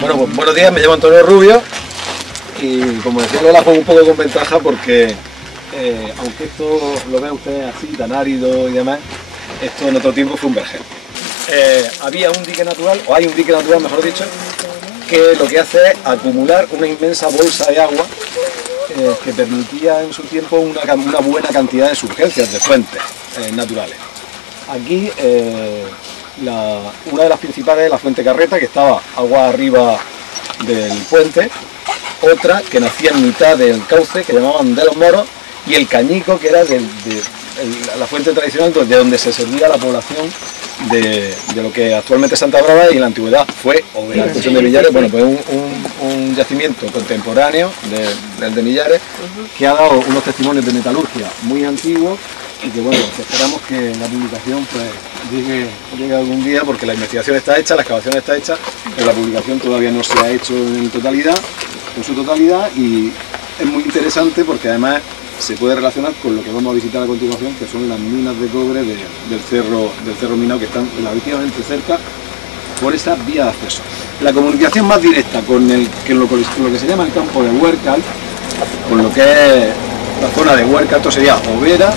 Bueno, pues buenos días, me llamo Antonio Rubio y como decía Lola, juego un poco con ventaja porque aunque esto lo vea usted así, tan árido y demás, esto en otro tiempo fue un vergel. Había un dique natural, o hay un dique natural mejor dicho, que lo que hace es acumular una inmensa bolsa de agua que permitía en su tiempo una buena cantidad de surgencias de fuentes naturales. Aquí una de las principales es la fuente Carreta, que estaba agua arriba del puente, otra que nacía en mitad del cauce, que llamaban de los Moros, y el Cañico, que era la fuente tradicional de donde se servía a la población de lo que actualmente es Santa Brava y en la antigüedad fue Overa. La cuestión de Millares, bueno, pues un yacimiento contemporáneo del de Millares, que ha dado unos testimonios de metalurgia muy antiguos y que bueno, esperamos que la publicación pues llegue algún día, porque la investigación está hecha, la excavación está hecha, pero la publicación todavía no se ha hecho en su totalidad, y es muy interesante porque además se puede relacionar con lo que vamos a visitar a continuación, que son las minas de cobre del cerro minado, que están relativamente cerca por esa vía de acceso. La comunicación más directa con lo que se llama el campo de Huércal, con lo que es la zona de Huércal, esto sería Overa,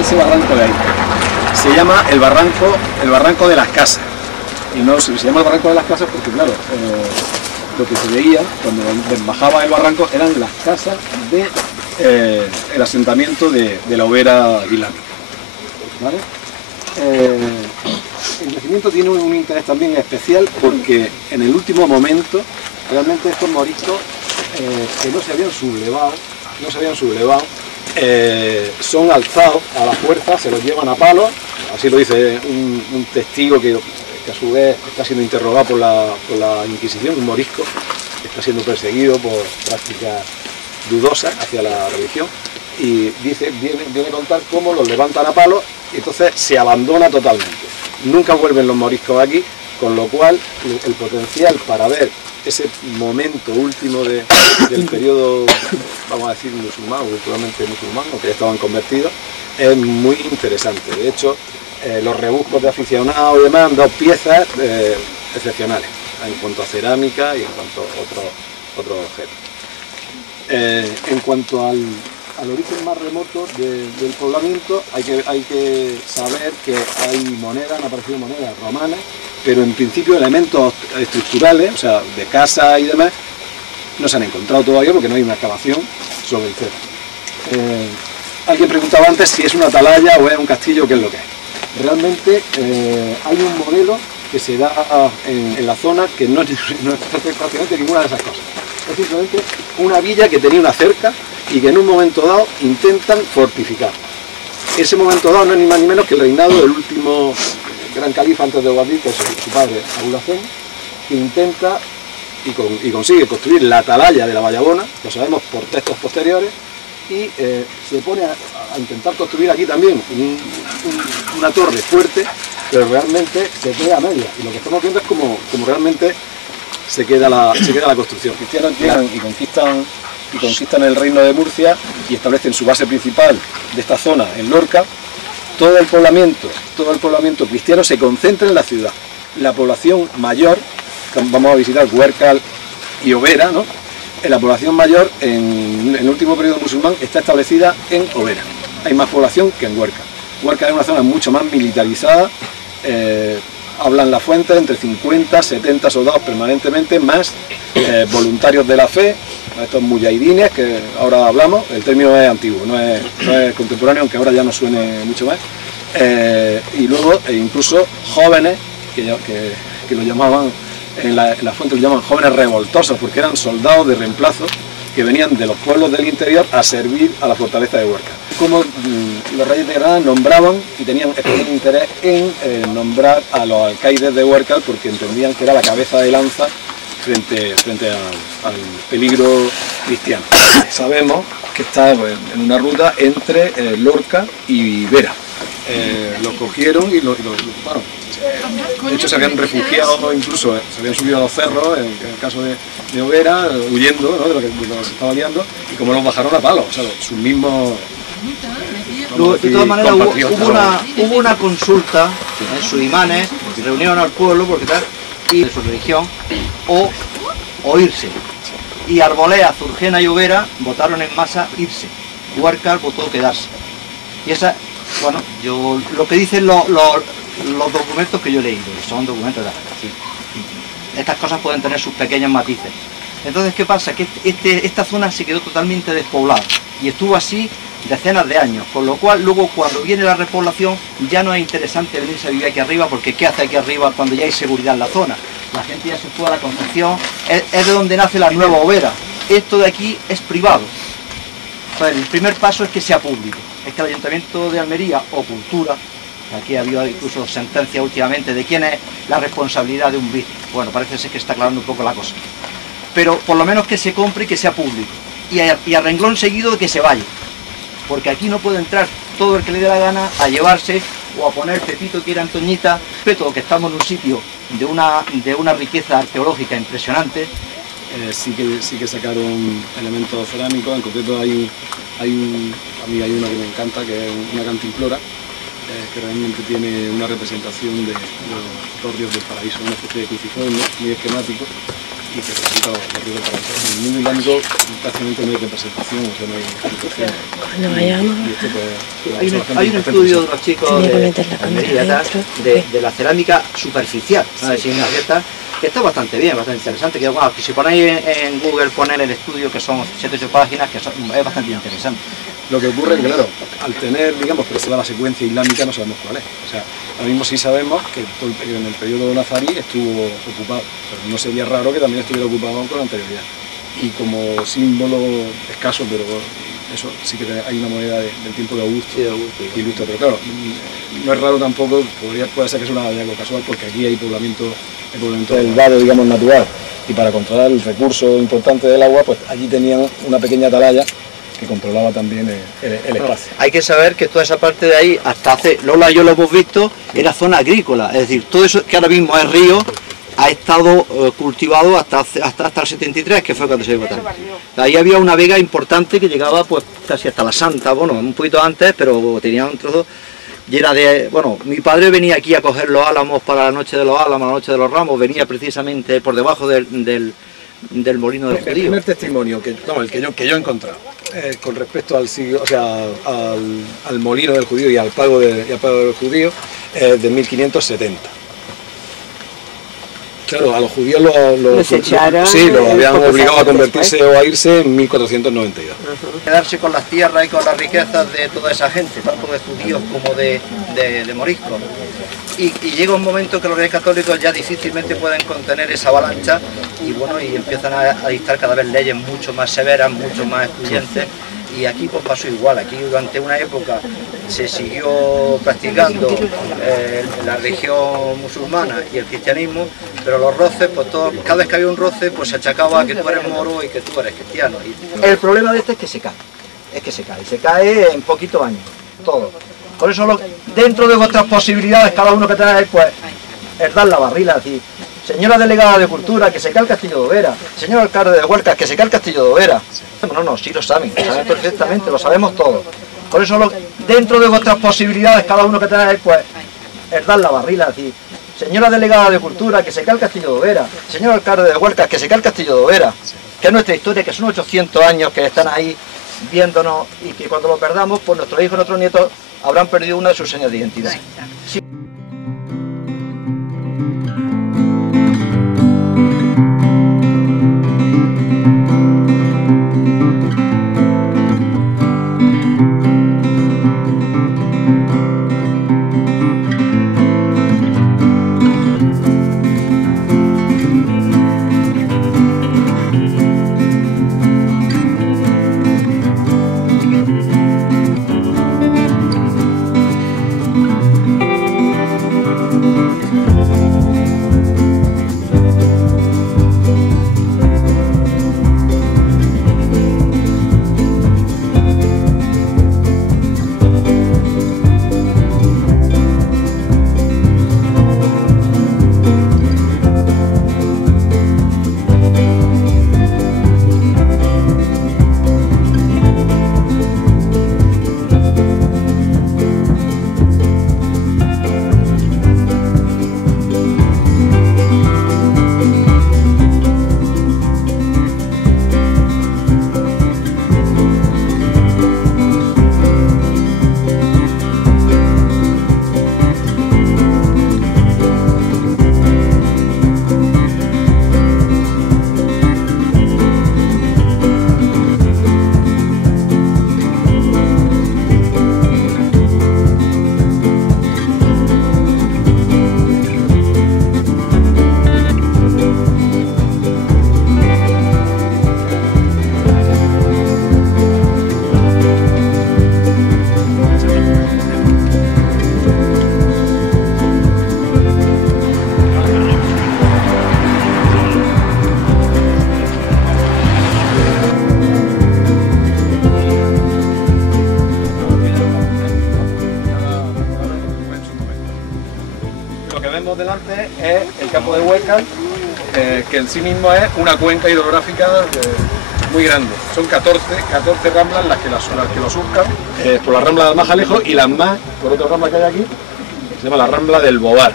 ese barranco de ahí. Se llama el barranco de las casas. Y no se llama el barranco de las casas porque claro, lo que se veía cuando bajaba el barranco eran las casas del asentamiento de la Overa islámica. ¿Vale? El yacimiento tiene un interés también especial porque en el último momento realmente estos moriscos que no se habían sublevado, son alzados a la fuerza, se los llevan a palos, así lo dice un testigo que a su vez está siendo interrogado por la Inquisición, un morisco que está siendo perseguido por prácticas dudosas hacia la religión, y viene a contar cómo los levantan a palos y entonces se abandona totalmente. Nunca vuelven los moriscos aquí, con lo cual el potencial para ver ese momento último del periodo, vamos a decir, musulmán, o culturalmente musulmán, o que ya estaban convertidos, es muy interesante. De hecho, los rebuscos de aficionados y demás han dado piezas excepcionales en cuanto a cerámica y en cuanto a otros objetos. En cuanto al origen más remoto del poblamiento, hay que saber que han aparecido monedas romanas, pero en principio elementos estructurales, o sea, de casa y demás, no se han encontrado todavía porque no hay una excavación sobre el cerro. Alguien preguntaba antes si es una atalaya o es un castillo, qué es lo que es. Realmente hay un modelo que se da en la zona que no es prácticamente ninguna de esas cosas. Es simplemente una villa que tenía una cerca y que en un momento dado intentan fortificar. Ese momento dado no es ni más ni menos que el reinado del último gran califa antes de Guadí, que es su padre, Abul Hacén, que intenta y consigue construir la atalaya de la Vallabona, lo sabemos por textos posteriores, y se pone a intentar construir aquí también una torre fuerte, pero realmente se queda a media, y lo que estamos viendo es como realmente se queda la construcción. Los cristianos llegan y conquistan el reino de Murcia y establecen su base principal de esta zona en Lorca. Todo el poblamiento cristiano se concentra en la ciudad. La población mayor, vamos a visitar Huércal y Overa, ¿no? La población mayor en el último periodo musulmán está establecida en Overa. Hay más población que en Huércal. Huércal es una zona mucho más militarizada, hablan las fuentes, entre 50 70 soldados permanentemente, más voluntarios de la fe, estos muyahidines que ahora hablamos. El término es antiguo, no es contemporáneo, aunque ahora ya no suene mucho más. Y luego incluso jóvenes que lo llamaban, en la fuente lo llaman jóvenes revoltosos, porque eran soldados de reemplazo que venían de los pueblos del interior a servir a la fortaleza de Huércal. Como los reyes de Granada nombraban y tenían especial interés en nombrar a los alcaides de Huércal, porque entendían que era la cabeza de lanza frente al peligro cristiano. Sabemos que está en una ruta entre Lorca y Vera. Los cogieron y bueno, de hecho se habían refugiado, incluso se habían subido a los cerros, en el caso de Overa, huyendo, ¿no?, de lo que se estaba liando, y como los bajaron a palos, o sea, sus mismos... De todas maneras hubo una consulta, sus imanes reunieron al pueblo porque tal, y de su religión, o irse. Y Arbolea, Zurgena y Ubera votaron en masa irse. Huércal votó quedarse. Y esa, bueno, lo que dicen los documentos que yo he leído, son documentos de sí. Estas cosas pueden tener sus pequeños matices. Entonces, ¿qué pasa? Que esta zona se quedó totalmente despoblada y estuvo así decenas de años, con lo cual luego cuando viene la repoblación ya no es interesante venirse a vivir aquí arriba, porque ¿qué hace aquí arriba cuando ya hay seguridad en la zona? La gente ya se fue a la Concepción, es de donde nace la nueva Ubera. Esto de aquí es privado. Entonces, el primer paso es que sea público, es que el Ayuntamiento de Almería o Cultura, aquí ha habido incluso sentencia últimamente de quién es la responsabilidad de un BIC. Bueno, parece ser que está aclarando un poco la cosa. Pero por lo menos que se compre y que sea público. Y a renglón seguido de que se vaya. Porque aquí no puede entrar todo el que le dé la gana a llevarse o a poner Pepito quiere Antoñita. Respeto que estamos en un sitio de una riqueza arqueológica impresionante. Sí que sacaron elementos cerámicos, en concreto a mí hay una que me encanta, que es una cantimplora, que realmente tiene una representación de los ríos del paraíso, una especie de cruciforme muy esquemático y que representa los ríos del paraíso. En el mundo islámico prácticamente no hay representación, o sea, no hay representación. Cuando vayamos, Hay un estudio de los chicos de la cerámica superficial, sin abierta, que está bastante bien, bastante interesante. Que, bueno, si ponéis en Google poner el estudio, que son 7 o 8 páginas, que es bastante interesante. Lo que ocurre es que, claro, al tener, digamos, preservada la secuencia islámica, no sabemos cuál es. O sea, ahora mismo sí sabemos que en el periodo nazarí estuvo ocupado, pero no sería raro que también estuviera ocupado con anterioridad. Y como símbolo escaso, pero eso sí que hay una moneda del tiempo de Augusto, que ilustra, pero claro, no es raro tampoco, puede ser que sea una de algo casual, porque aquí hay poblamiento del vado, digamos, natural, y para controlar el recurso importante del agua, pues allí tenían una pequeña atalaya que controlaba también el espacio. Hay que saber que toda esa parte de ahí, hasta hace, Lola y yo lo hemos visto, era zona agrícola, es decir, todo eso que ahora mismo es río, ha estado cultivado hasta el 73, que fue cuando se votó. Ahí había una vega importante que llegaba pues casi hasta la Santa, bueno, un poquito antes, pero tenía un trozo llena de... Bueno, mi padre venía aquí a coger los álamos para la noche de los álamos, la noche de los ramos, venía precisamente por debajo del molino del judío. El primer testimonio que yo he encontrado con respecto al siglo, o sea, al molino del judío y al pago del judío de 1570. Claro, a los judíos los habían obligado a convertirse o a irse en 1492. Quedarse con las tierras y con las riquezas de toda esa gente, tanto de judíos como de moriscos. Y llega un momento que los reyes católicos ya difícilmente pueden contener esa avalancha y bueno, y empiezan a dictar cada vez leyes mucho más severas, mucho más excluyentes. Y aquí pues pasó igual, aquí durante una época se siguió practicando la religión musulmana y el cristianismo, pero los roces, pues cada vez que había un roce, pues se achacaba a que tú eres moro y que tú eres cristiano. Y el problema de este es que se cae en poquitos años, todo. Por eso dentro de vuestras posibilidades, cada uno que tengáis, pues, es dar la barrila, decir, señora delegada de Cultura, que se cae el Castillo de Ubera, señor alcalde de Huercas, que se cae el Castillo de Ubera. No, sí lo saben perfectamente, lo sabemos todos. Por eso dentro de vuestras posibilidades, cada uno que tengáis, pues, es dar la barrila, decir, señora delegada de Cultura, que se cae el Castillo de Ubera, señor alcalde de Huercas, que se cae el Castillo de Ubera, que es nuestra historia, que son 800 años que están ahí viéndonos y que cuando lo perdamos, pues nuestros hijos y nuestros nietos habrán perdido una de sus señas de identidad. Sí. tenemos delante es el campo de Huércal, que en sí mismo es una cuenca hidrográfica muy grande. Son 14 ramblas las que lo surcan, por la rambla de Almajalejo y las más, por otra rambla que hay aquí, se llama la rambla del Bobar.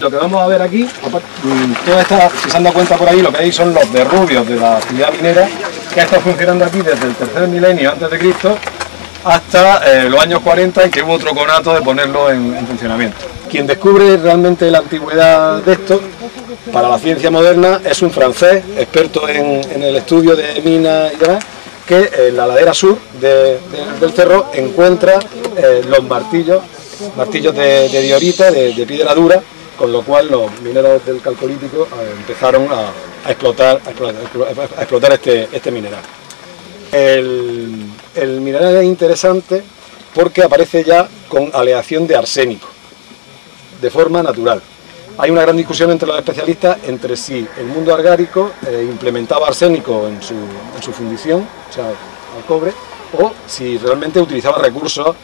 Lo que vamos a ver aquí, si se han dado cuenta por ahí, lo que hay son los derrubios de la actividad minera que ha estado funcionando aquí desde el tercer milenio antes de Cristo hasta los años 40, en que hubo otro conato de ponerlo en funcionamiento. Quien descubre realmente la antigüedad de esto, para la ciencia moderna, es un francés, experto en el estudio de minas y demás, que en la ladera sur del cerro encuentra los martillos de diorita, de piedra dura, con lo cual los mineros del Calcolítico empezaron a explotar este mineral. El mineral es interesante porque aparece ya con aleación de arsénico, de forma natural. Hay una gran discusión entre los especialistas entre si el mundo argárico implementaba arsénico en su fundición, o sea, al cobre, o si realmente utilizaba recursos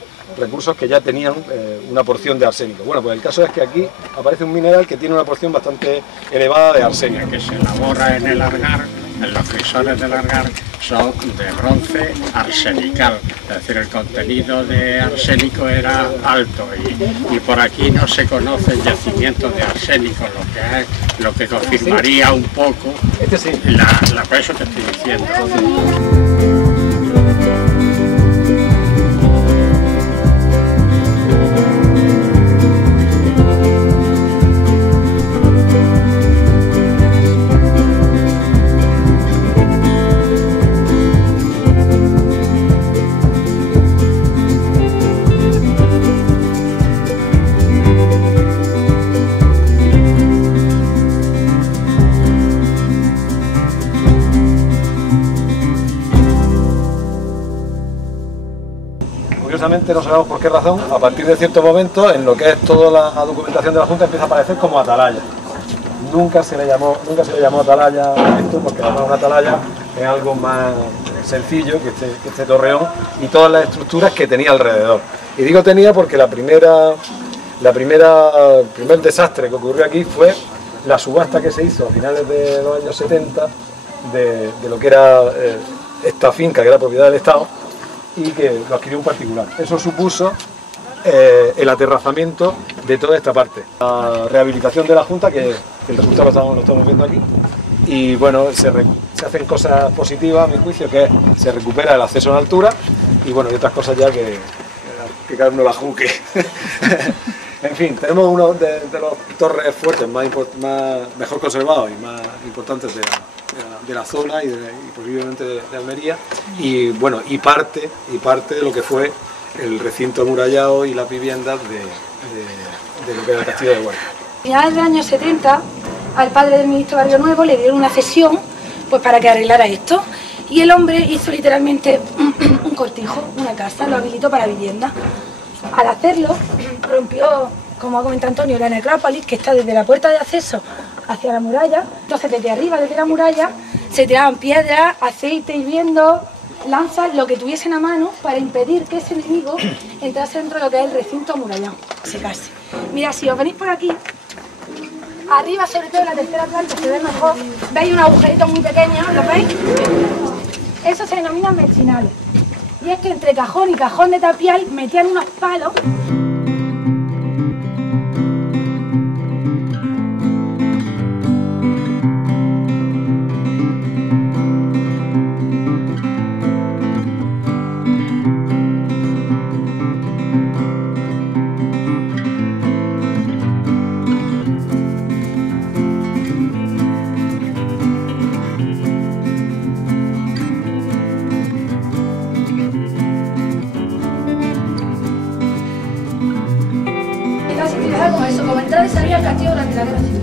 que ya tenían una porción de arsénico. Bueno, pues el caso es que aquí aparece un mineral que tiene una porción bastante elevada de arsénico. Que se elabora en el Argar, en los frisoles del Argar, son de bronce arsenical, es decir, el contenido de arsénico era alto y por aquí no se conocen yacimientos de arsénico, lo que confirmaría un poco por eso te estoy diciendo. Curiosamente, no sabemos por qué razón, a partir de cierto momento, en lo que es toda la documentación de la Junta, empieza a aparecer como atalaya. Nunca se le llamó atalaya a esto, porque además una atalaya es algo más sencillo que este torreón y todas las estructuras que tenía alrededor. Y digo tenía porque el primer desastre que ocurrió aquí fue la subasta que se hizo a finales de los años 70 de lo que era esta finca, que era propiedad del Estado, y que lo adquirió un particular. Eso supuso el aterrazamiento de toda esta parte. La rehabilitación de la Junta, que el resultado lo estamos viendo aquí, y bueno, se hacen cosas positivas a mi juicio, que se recupera el acceso en altura, y bueno, y otras cosas ya que cada uno la juzgue. En fin, tenemos uno de los torres fuertes mejor conservados y más importantes de la zona y posiblemente de Almería, y bueno, y parte de lo que fue el recinto amurallado y las viviendas de lo que era el castillo de Huércal. A finales de los años 70, al padre del ministro Barrio Nuevo le dieron una cesión pues para que arreglara esto, y el hombre hizo literalmente un cortijo, una casa, lo habilitó para vivienda. Al hacerlo, rompió, como ha comentado Antonio, la necrópolis, que está desde la puerta de acceso hacia la muralla. Entonces, desde arriba, desde la muralla, se tiraban piedras, aceite hirviendo, lanzas, lo que tuviesen a mano, para impedir que ese enemigo entrase dentro de lo que es el recinto amurallado. Secarse. Mira, si os venís por aquí, arriba, sobre todo en la tercera planta, se ve mejor. ¿Veis un agujerito muy pequeño? ¿Lo veis? Eso se denomina mechinales. Y es que entre cajón y cajón de tapial metían unos palos. Como entrada y salida al castillo durante la guerra civil.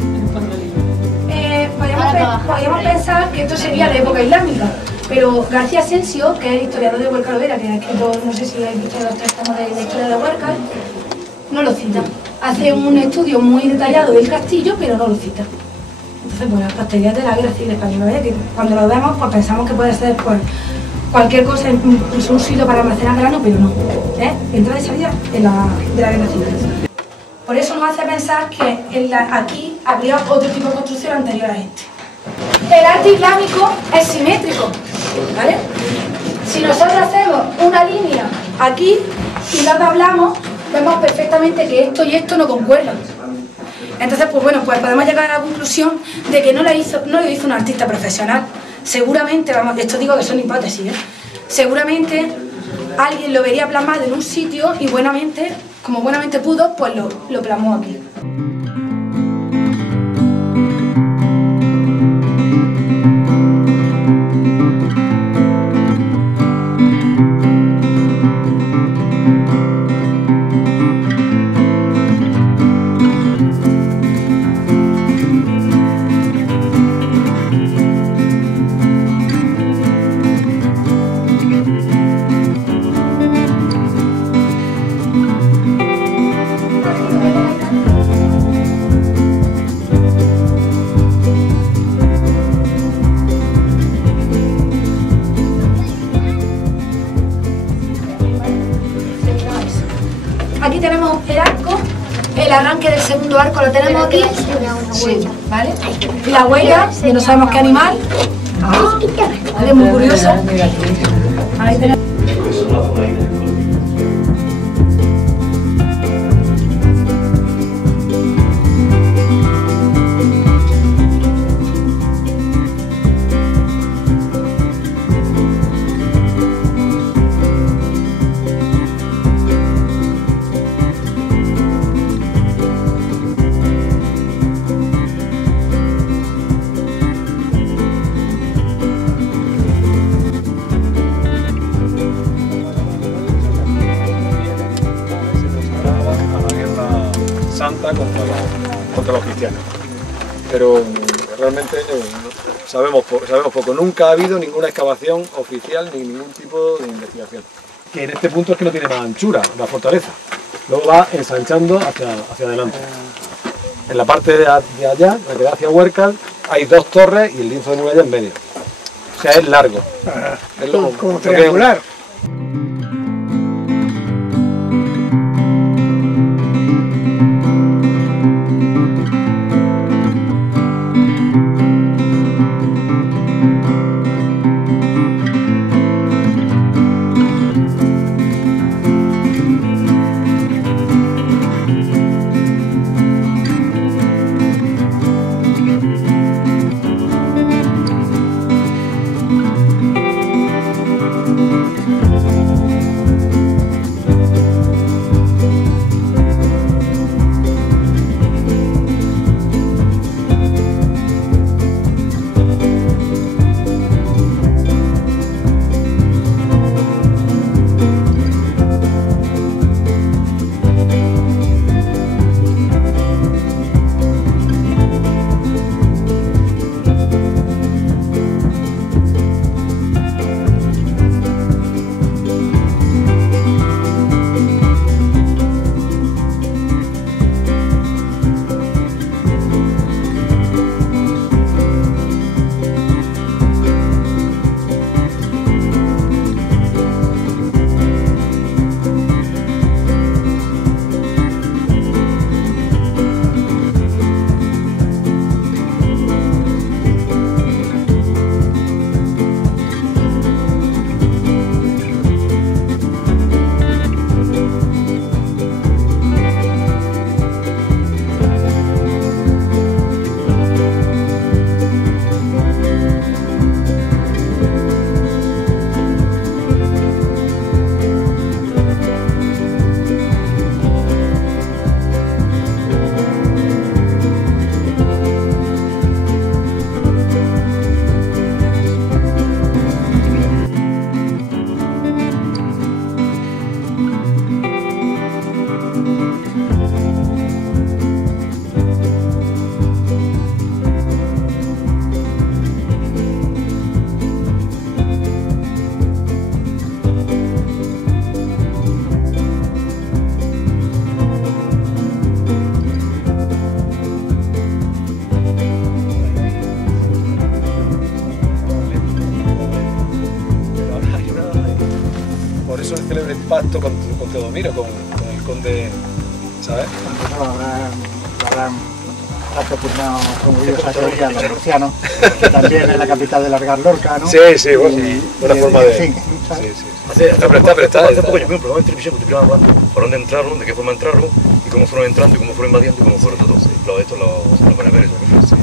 Podríamos pensar que esto sería de época islámica, pero García Asensio, que es el historiador de Huércal Overa, que ha escrito, no sé si habéis visto los 3 tomos de la historia de Huércal, no lo cita. Hace un estudio muy detallado del castillo, pero no lo cita. Entonces, bueno, las posteridades de la guerra civil española, que cuando lo vemos, pues pensamos que puede ser por cualquier cosa, incluso un sitio para almacenar grano, pero no. Entrada y salida de la guerra civil. Por eso nos hace pensar que aquí habría otro tipo de construcción anterior a este. El arte islámico es simétrico, ¿vale? Si nosotros hacemos una línea aquí y la doblamos, vemos perfectamente que esto y esto no concuerdan. Entonces, pues bueno, pues podemos llegar a la conclusión de que no lo hizo un artista profesional. Seguramente, vamos, esto digo que son hipótesis, ¿eh? Seguramente alguien lo vería plasmado en un sitio y buenamente, como buenamente pudo, pues lo plasmó aquí. Aquí tenemos el arco, el arranque del segundo arco lo tenemos aquí, sí, ¿vale? La huella, que no sabemos qué animal, ¿vale? Muy curioso. Ahí tenemos. contra los cristianos, pero realmente sabemos poco. Nunca ha habido ninguna excavación oficial ni ningún tipo de investigación. Que en este punto es que no tiene más anchura la fortaleza, luego va ensanchando hacia adelante. En la parte de allá, la que da hacia Huércal, hay dos torres y el lienzo de muralla en medio. O sea, es largo. Es como triangular. Por eso el célebre pacto con Teodomiro, con el conde ¿sabes? Entonces lo habrán propulsado como ellos a teoría los murcianos, que también es la capital de Largar Lorca, ¿no? Sí, sí, bueno, una forma de... En fin, ¿sabes? Sí, sí. Hace poco yo vi un programa en televisión que estuvieron hablando por dónde entraron, de qué forma entraron, y cómo fueron entrando, y cómo fueron invadiendo, y cómo fueron todo. Esto lo van a ver, eso.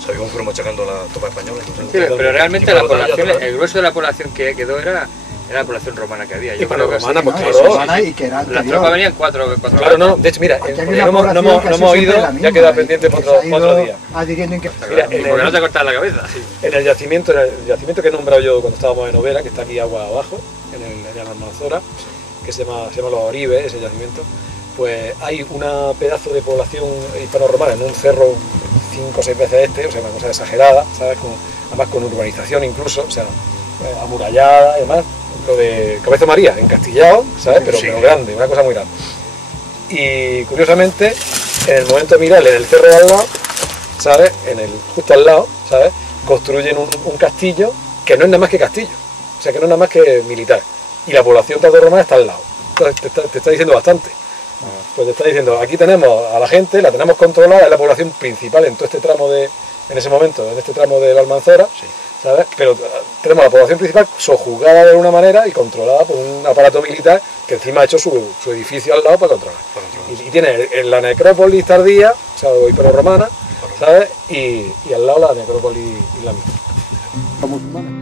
¿Sabes cómo fueron machacando a la tropa española? Sí, pero realmente la población, el grueso de la población que quedó era la población romana que había. Yo creo que romana, sí. pues No, claro. romana y que era Las anterior. tropas venían cuatro Claro, no, de hecho, mira, Aquí hay porque una no población hemos casi ido, siempre la ya misma, queda y pendiente para que se ha otro ido día. adhiriendo en que... Mira, en Porque no te cortas la cabeza. En el yacimiento que he nombrado yo cuando estábamos en Overa, que está aquí agua abajo, en la Almanzora, que se llama Los Oribes, ese yacimiento, pues hay una pedazo de población hispano-romana en un cerro 5 o 6 veces o sea, una cosa exagerada, ¿sabes? Además con urbanización incluso, o sea, amurallada, además, lo de Cabeza María, encastillado, ¿sabes? Pero grande, una cosa muy grande. Y curiosamente, en el momento de mirar en el cerro de al lado, ¿sabes? Justo al lado, ¿sabes? Construyen un castillo que no es nada más que castillo, o sea, que no es nada más que militar. Y la población tardorromana está al lado. Entonces te está diciendo bastante. Pues te está diciendo, aquí tenemos a la gente, la tenemos controlada, es la población principal en todo este tramo en ese momento, en este tramo de la Almanzora, ¿sabes? Pero tenemos la población principal sojuzgada de alguna manera y controlada por un aparato militar que encima ha hecho su edificio al lado para controlar. Y tiene la necrópolis tardía, o sea, hiperromana, ¿sabes? Y al lado la necrópolis islámica. Los musulmanes.